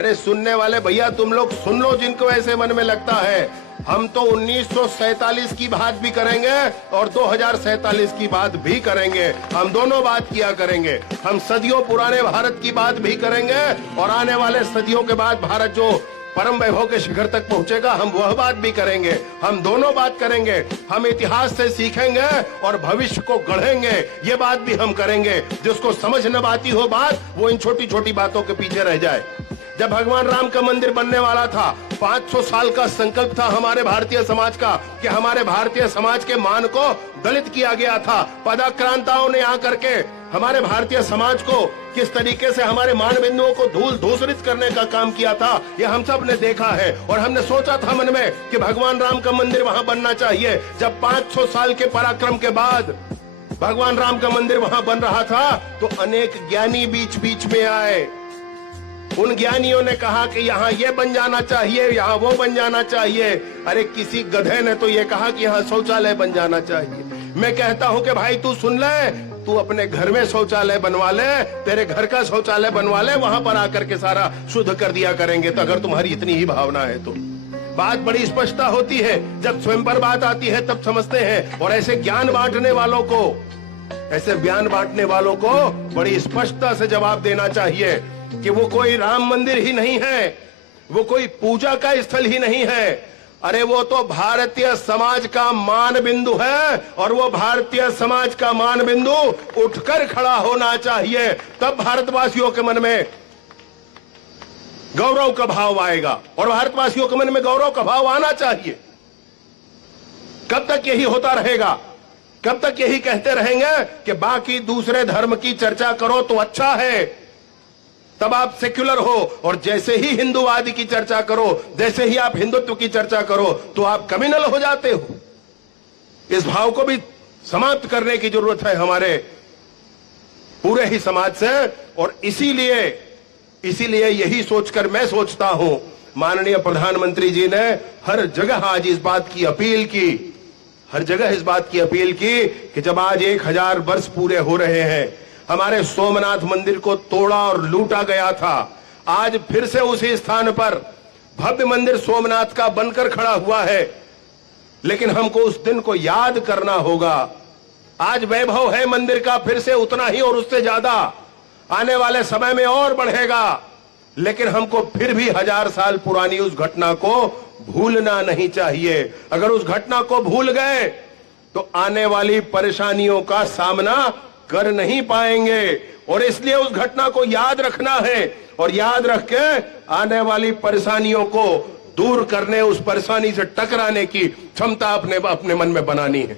अरे सुनने वाले भैया तुम लोग सुन लो, जिनको ऐसे मन में लगता है। हम तो 1947 की बात भी करेंगे और 2047 की बात भी करेंगे। हम दोनों बात किया करेंगे। हम सदियों पुराने भारत की बात भी करेंगे और आने वाले सदियों के बाद भारत जो परम वैभव के शिखर तक पहुंचेगा, हम वह बात भी करेंगे। हम दोनों बात करेंगे। हम इतिहास से सीखेंगे और भविष्य को गढ़ेंगे, ये बात भी हम करेंगे। जिसको समझ न आती हो बात, वो इन छोटी छोटी बातों के पीछे रह जाए। जब भगवान राम का मंदिर बनने वाला था, 500 साल का संकल्प था हमारे भारतीय समाज का कि हमारे भारतीय समाज के मान को दलित किया गया था। पदाक्रांताओं ने आकर के हमारे भारतीय समाज को किस तरीके से हमारे मान बिंदुओं को धूल धूसरित करने का काम किया था, ये हम सब ने देखा है। और हमने सोचा था मन में कि भगवान राम का मंदिर वहां बनना चाहिए। जब 500 साल के पराक्रम के बाद भगवान राम का मंदिर वहां बन रहा था, तो अनेक ज्ञानी बीच बीच में आए। उन ज्ञानियों ने कहा कि यहाँ ये बन जाना चाहिए, यहाँ वो बन जाना चाहिए। अरे किसी गधे ने तो ये कहा कि यहाँ शौचालय बन जाना चाहिए। मैं कहता हूँ कि भाई तू सुन ले, तू अपने घर में शौचालय बनवा ले, तेरे घर का शौचालय बनवा ले, वहां पर आकर के सारा शुद्ध कर दिया करेंगे। तो अगर तुम्हारी इतनी ही भावना है तो बात बड़ी स्पष्टता होती है। जब स्वयं पर बात आती है तब समझते हैं। और ऐसे ज्ञान बांटने वालों को बड़ी स्पष्टता से जवाब देना चाहिए कि वो कोई राम मंदिर ही नहीं है, वो कोई पूजा का स्थल ही नहीं है। अरे वो तो भारतीय समाज का मान बिंदु है और वो भारतीय समाज का मान बिंदु उठकर खड़ा होना चाहिए। तब भारतवासियों के मन में गौरव का भाव आएगा और भारतवासियों के मन में गौरव का भाव आना चाहिए। कब तक यही होता रहेगा? कब तक यही कहते रहेंगे कि बाकी दूसरे धर्म की चर्चा करो तो अच्छा है, तब आप सेक्युलर हो, और जैसे ही हिंदूवादी की चर्चा करो, जैसे ही आप हिंदुत्व की चर्चा करो तो आप कम्युनल हो जाते हो। इस भाव को भी समाप्त करने की जरूरत है हमारे पूरे ही समाज से। और इसीलिए यही सोचकर मैं सोचता हूं, माननीय प्रधानमंत्री जी ने हर जगह आज इस बात की अपील की, हर जगह इस बात की अपील की कि जब आज 1000 वर्ष पूरे हो रहे हैं, हमारे सोमनाथ मंदिर को तोड़ा और लूटा गया था, आज फिर से उसी स्थान पर भव्य मंदिर सोमनाथ का बनकर खड़ा हुआ है। लेकिन हमको उस दिन को याद करना होगा। आज वैभव है मंदिर का फिर से उतना ही और उससे ज्यादा आने वाले समय में और बढ़ेगा। लेकिन हमको फिर भी 1000 साल पुरानी उस घटना को भूलना नहीं चाहिए। अगर उस घटना को भूल गए तो आने वाली परेशानियों का सामना कर नहीं पाएंगे। और इसलिए उस घटना को याद रखना है और याद रख के आने वाली परेशानियों को दूर करने, उस परेशानी से टकराने की क्षमता अपने मन में बनानी है।